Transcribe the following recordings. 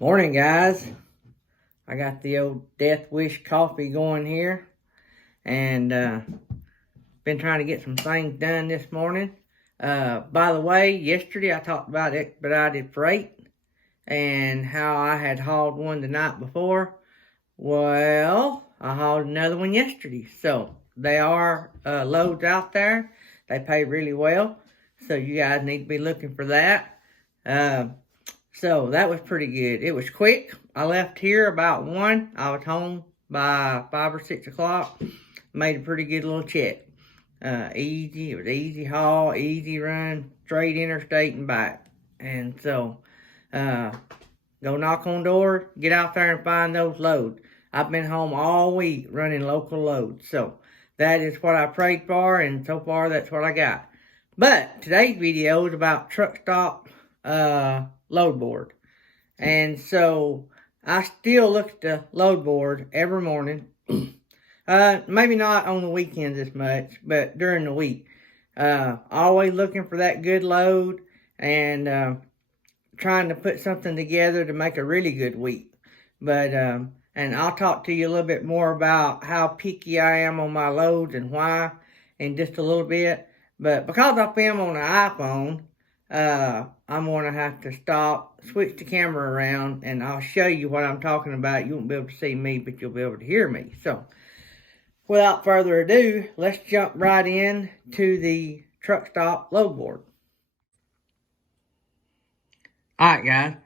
Morning, guys. I got the old Death Wish coffee going here, and been trying to get some things done this morning. By the way, yesterday I talked about expedited freight and how I had hauled one the night before. Well, I hauled another one yesterday, so they are loads out there. They pay really well, so you guys need to be looking for that. Uh, so that was pretty good. It was quick. I left here about 1. I was home by 5 or 6 o'clock. Made a pretty good little check. Easy. It was easy haul, easy run, straight interstate and back. And so, go knock on doors, get out there and find those loads. I've been home all week running local loads. So that is what I prayed for, and so far that's what I got. But today's video is about truck stop load board. And so I still look at the load board every morning. Maybe not on the weekends as much, but during the week. Always looking for that good load and trying to put something together to make a really good week. But and I'll talk to you a little bit more about how picky I am on my loads and why in just a little bit. But because I film on an iPhone, I'm going to have to stop, switch the camera around, and I'll show you what I'm talking about. You won't be able to see me, but you'll be able to hear me. So, without further ado, let's jump right in to the truck stop load board. Alright, guys.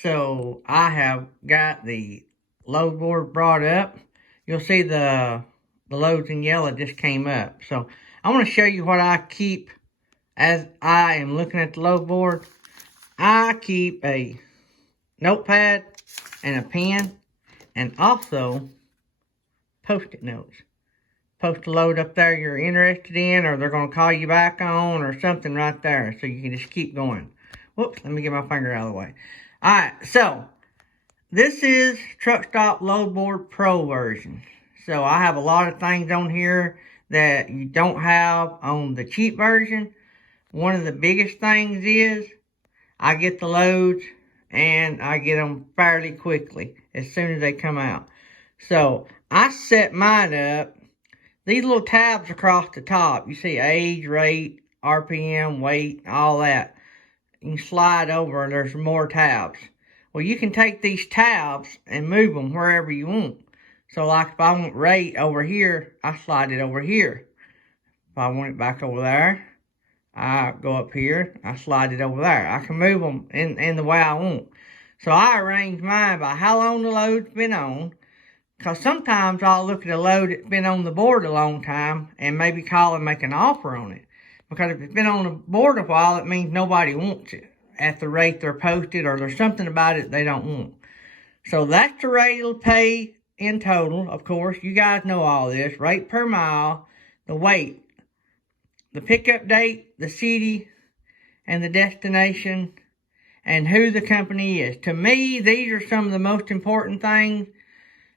So, I have got the load board brought up. You'll see the loads in yellow just came up. So, I want to show you what I keep as I am looking at the load board. I keep a notepad and a pen, and also post-it notes. Post a load up there you're interested in, or they're going to call you back on, or something right there, so you can just keep going. Whoops, let me get my finger out of the way. Alright, so this is Truck Stop Load Board Pro version. So I have a lot of things on here that you don't have on the cheap version. One of the biggest things is I get the loads and I get them fairly quickly as soon as they come out. So I set mine up. These little tabs across the top, you see age, rate, RPM, weight, all that. You can slide over and there's more tabs. Well, you can take these tabs and move them wherever you want. So like if I want rate over here, I slide it over here. If I want it back over there, I go up here, I slide it over there. I can move them in the way I want. So I arrange mine by how long the load's been on. Because sometimes I'll look at a load that's been on the board a long time and maybe call and make an offer on it. Because if it's been on the board a while, it means nobody wants it at the rate they're posted, or there's something about it they don't want. So that's the rate it'll pay in total. Of course, you guys know all this. Rate per mile, the weight, the pickup date, the city, and the destination, and who the company is. To me, these are some of the most important things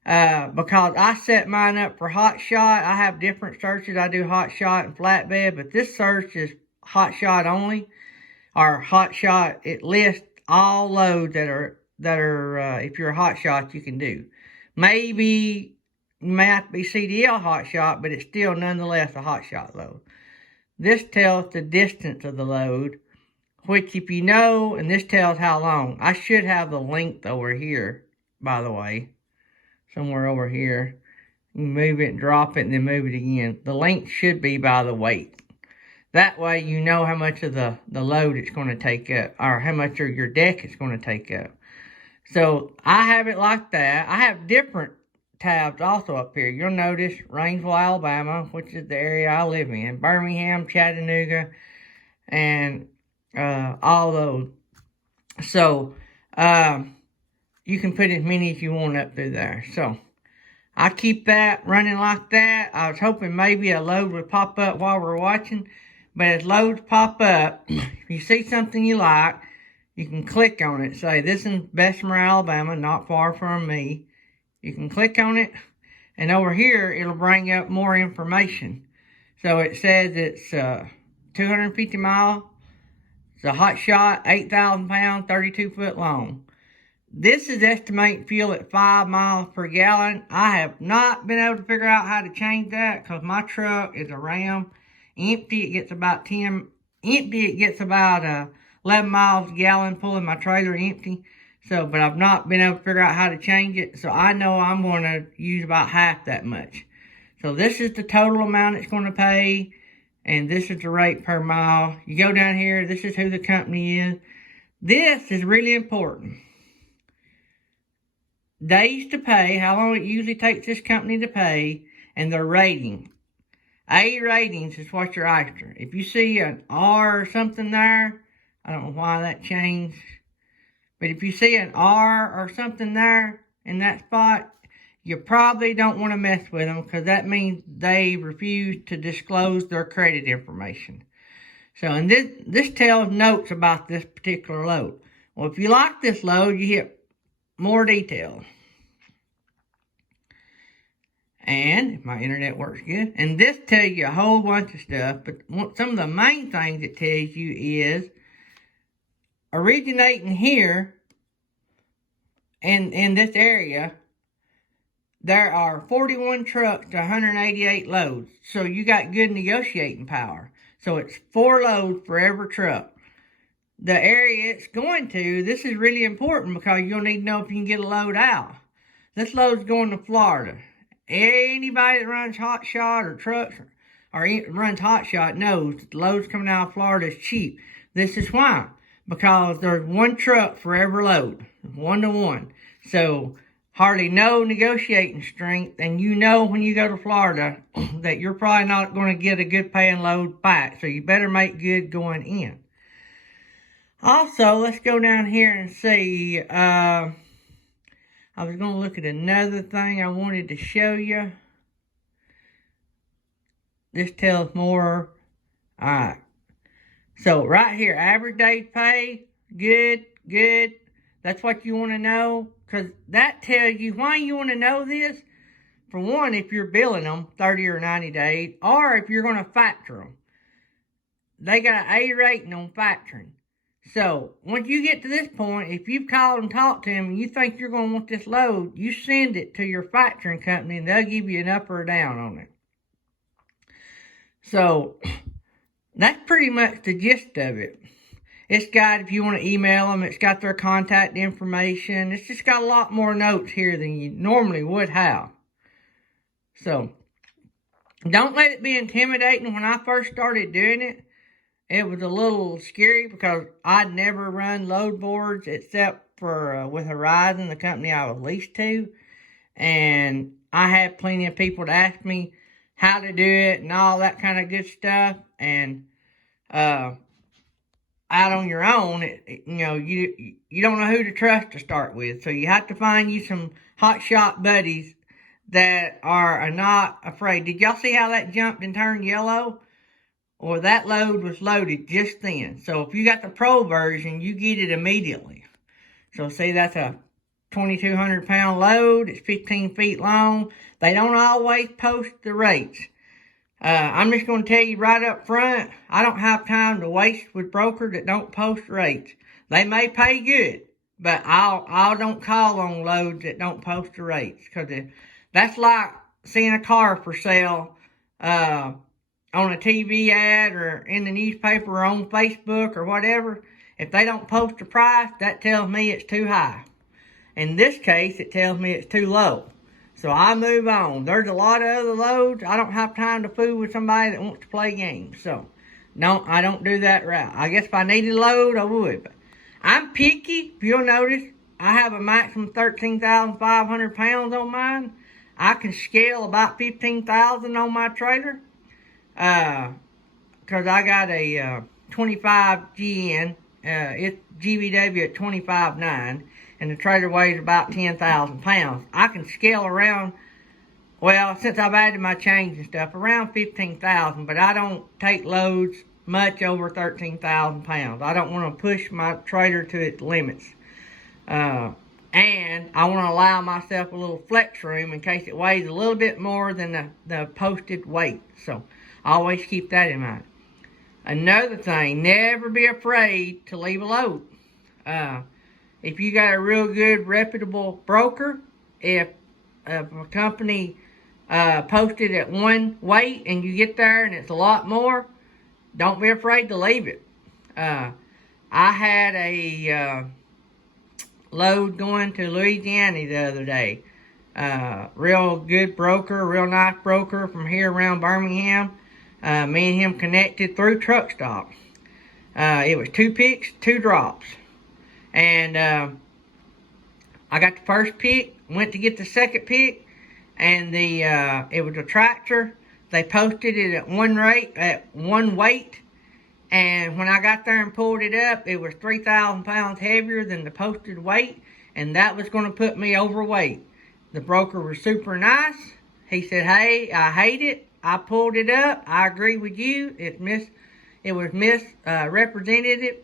because I set mine up for Hotshot. I have different searches. I do Hotshot and flatbed, but this search is Hotshot only, or Hotshot. It lists all loads that are if you're a Hotshot, you can do. Maybe you may have to be CDL Hotshot, but it's still nonetheless a Hotshot load. This tells the distance of the load, which if you know, and this tells how long. I should have the length over here, by the way. Somewhere over here. You move it, drop it, and then move it again. The length should be by the weight. That way you know how much of the load it's going to take up, or how much of your deck it's going to take up. So I have it like that. I have different tabs also up here. You'll notice Rainsville, Alabama, which is the area I live in, Birmingham, Chattanooga, and all those. So you can put as many as you want up through there. So I keep that running like that. I was hoping maybe a load would pop up while we're watching, but as loads pop up, if you see something you like, you can click on it. Say, this is Bessemer, Alabama, not far from me. You can click on it, and over here, it'll bring up more information. So it says it's 250 miles. It's a Hotshot, 8,000 pounds, 32 foot long. This is estimating fuel at 5 miles per gallon. I have not been able to figure out how to change that because my truck is a Ram. Empty, it gets about 11 miles a gallon, pulling my trailer empty. So, but I've not been able to figure out how to change it. So I know I'm going to use about half that much. So this is the total amount it's going to pay. And this is the rate per mile. You go down here, this is who the company is. This is really important. Days to pay, how long it usually takes this company to pay, and their rating. A ratings is what you're after. If you see an R or something there, I don't know why that changed. But if you see an R or something there in that spot, you probably don't want to mess with them because that means they refuse to disclose their credit information. So, and this tells notes about this particular load. Well, if you like this load, you hit more detail. And if my internet works good, and this tells you a whole bunch of stuff, but some of the main things it tells you is originating here in this area, there are 41 trucks to 188 loads. So you got good negotiating power. So it's 4 loads for every truck. The area it's going to, this is really important because you'll need to know if you can get a load out. This load's going to Florida. Anybody that runs Hotshot or trucks or runs Hotshot knows that the loads coming out of Florida is cheap. This is why. Because there's 1 truck for every load. 1 to 1. So hardly no negotiating strength. And you know when you go to Florida that you're probably not going to get a good paying load back. So you better make good going in. Also, let's go down here and see. I was going to look at another thing I wanted to show you. This tells more. Alright. So right here, average day pay, good. That's what you want to know. Because that tells you why you want to know this. For one, if you're billing them 30 or 90 days. Or if you're going to factor them. They got an A rating on factoring. So, once you get to this point, if you've called and talked to them and you think you're going to want this load, you send it to your factoring company and they'll give you an up or down on it. So, that's pretty much the gist of it. It's got, if you want to email them, it's got their contact information. It's just got a lot more notes here than you normally would have. So, don't let it be intimidating. When I first started doing it, it was a little scary because I'd never run load boards except for with Horizon, the company I was leased to. And I had plenty of people to ask me how to do it and all that kind of good stuff. And out on your own, you don't know who to trust to start with. So you have to find you some hotshot buddies that are not afraid. Did y'all see how that jumped and turned yellow? Or that load was loaded just then. So if you got the Pro version, you get it immediately. So see, that's a 2,200 pound load. It's 15 feet long. They don't always post the rates. I'm just going to tell you right up front, I don't have time to waste with brokers that don't post rates. They may pay good, but I don't call on loads that don't post the rates. Because that's like seeing a car for sale on a TV ad or in the newspaper or on Facebook or whatever. If they don't post a price, that tells me it's too high. In this case, it tells me it's too low. So I move on. There's a lot of other loads. I don't have time to fool with somebody that wants to play games. So I don't do that route. I guess if I needed a load, I would. But I'm picky. If you'll notice, I have a maximum 13,500 pounds on mine. I can scale about 15,000 on my trailer. Because I got a 25 GN, it's GVW at 25.9, and the trailer weighs about 10,000 pounds. I can scale around, well, since I've added my chains and stuff, around 15,000, but I don't take loads much over 13,000 pounds. I don't want to push my trailer to its limits. And I want to allow myself a little flex room in case it weighs a little bit more than the posted weight. So, always keep that in mind. Another thing, never be afraid to leave a load. if you got a real good, reputable broker, if a company posted at one weight and you get there and it's a lot more, don't be afraid to leave it. I had a load going to Louisiana the other day. Real good broker, real nice broker from here around Birmingham. Me and him connected through truck stop. It was 2 picks, 2 drops. And I got the first pick, went to get the second pick, and it was a tractor. They posted it at one weight, and when I got there and pulled it up, it was 3,000 pounds heavier than the posted weight, and that was going to put me overweight. The broker was super nice. He said, "Hey, I hate it. I pulled it up. I agree with you. It was misrepresented.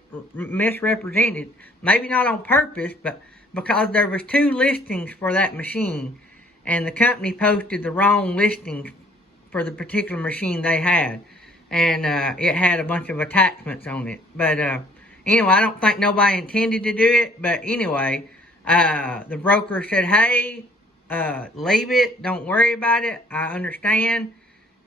Maybe not on purpose, but because there was 2 listings for that machine, and the company posted the wrong listings for the particular machine they had, and it had a bunch of attachments on it. But anyway, I don't think nobody intended to do it. But anyway, the broker said, "Hey, leave it. Don't worry about it. I understand."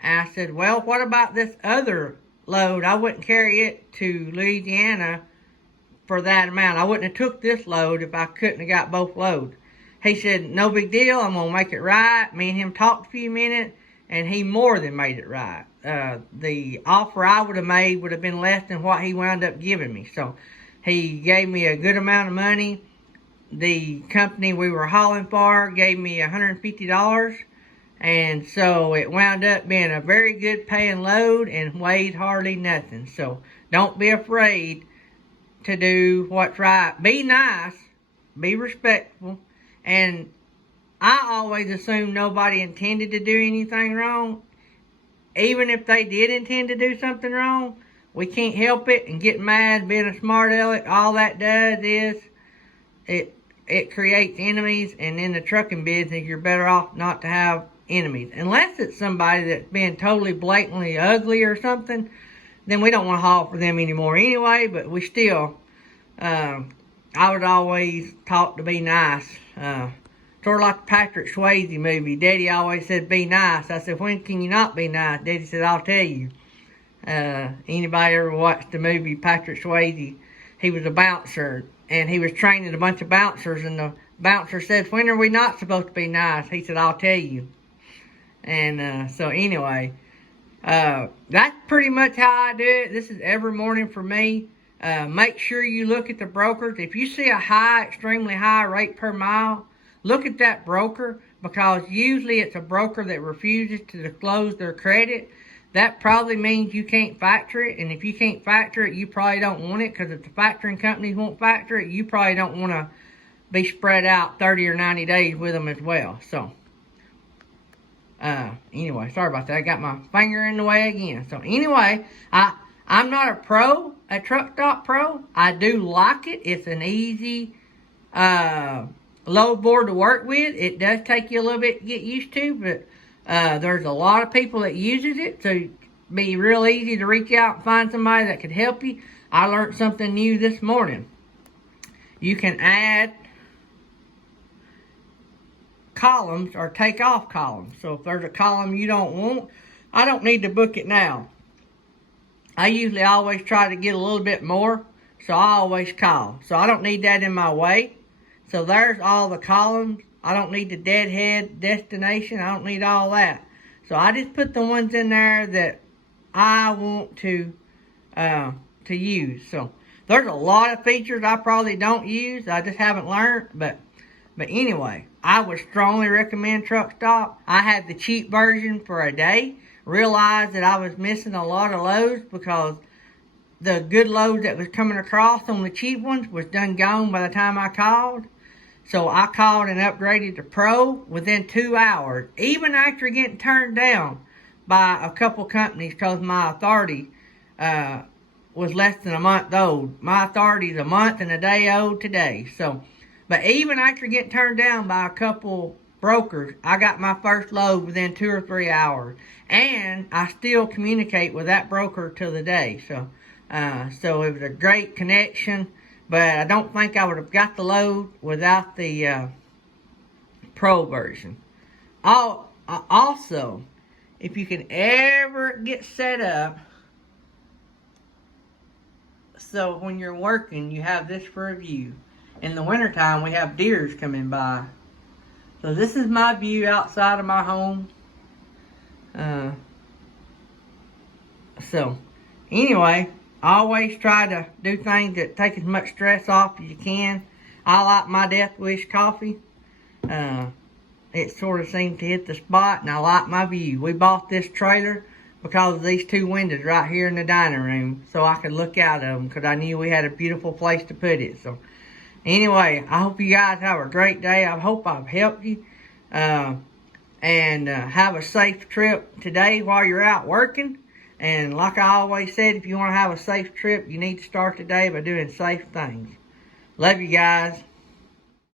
And I said, "Well, what about this other load? I wouldn't carry it to Louisiana for that amount. I wouldn't have took this load if I couldn't have got both loads." He said, "No big deal. I'm going to make it right." Me and him talked a few minutes, and he more than made it right. The offer I would have made would have been less than what he wound up giving me. So he gave me a good amount of money. The company we were hauling for gave me $150. And so it wound up being a very good paying load and weighed hardly nothing. So don't be afraid to do what's right. Be nice. Be respectful. And I always assume nobody intended to do anything wrong. Even if they did intend to do something wrong, we can't help it and get mad, being a smart aleck. All that does is it creates enemies. And in the trucking business, you're better off not to have enemies. Unless it's somebody that's being totally blatantly ugly or something, then we don't want to haul for them anymore anyway. But we still, I would always talk to be nice. Sort of like the Patrick Swayze movie. Daddy always said, "Be nice." I said, "When can you not be nice?" Daddy said, "I'll tell you." Anybody ever watched the movie Patrick Swayze? He was a bouncer, and he was training a bunch of bouncers, and the bouncer said, "When are we not supposed to be nice?" He said, "I'll tell you." And so anyway, that's pretty much how I do it. This is every morning for me. Make sure you look at the brokers. If you see a extremely high rate per mile, look at that broker, because usually it's a broker that refuses to disclose their credit. That probably means you can't factor it, and if you can't factor it, you probably don't want it, because if the factoring companies won't factor it, you probably don't want to be spread out 30 or 90 days with them as well. So anyway, sorry about that. I got my finger in the way again. So anyway, I'm not a truck stop pro. I do like it. It's an easy load board to work with. It does take you a little bit to get used to, but there's a lot of people that uses it, so it'd be real easy to reach out and find somebody that could help you. I learned something new this morning. You can add columns or take off columns. So if there's a column you don't want, I don't need to book it now. I usually always try to get a little bit more, so I always call. So I don't need that in my way. So there's all the columns. I don't need the deadhead destination. I don't need all that. So I just put the ones in there that I want to use. So there's a lot of features I probably don't use. I just haven't learned. But anyway, I would strongly recommend Truck Stop. I had the cheap version for a day. Realized that I was missing a lot of loads because the good load that was coming across on the cheap ones was done gone by the time I called. So I called and upgraded to Pro within 2 hours, even after getting turned down by a couple companies because my authority was less than a month old. My authority is a month and a day old today. So, but even after getting turned down by a couple brokers, I got my first load within 2 or 3 hours, and I still communicate with that broker till the day. So it was a great connection. But I don't think I would have got the load without the Pro version. Also, if you can ever get set up so when you're working you have this for a view. In the wintertime we have deers coming by. So this is my view outside of my home. So anyway, I always try to do things that take as much stress off as you can. I like my Death Wish coffee. It sort of seemed to hit the spot, and I like my view. We bought this trailer because of these two windows right here in the dining room, so I could look out of them, because I knew we had a beautiful place to put it. So anyway, I hope you guys have a great day. I hope I've helped you. And have a safe trip today while you're out working. And like I always said, if you want to have a safe trip, you need to start today by doing safe things. Love you guys.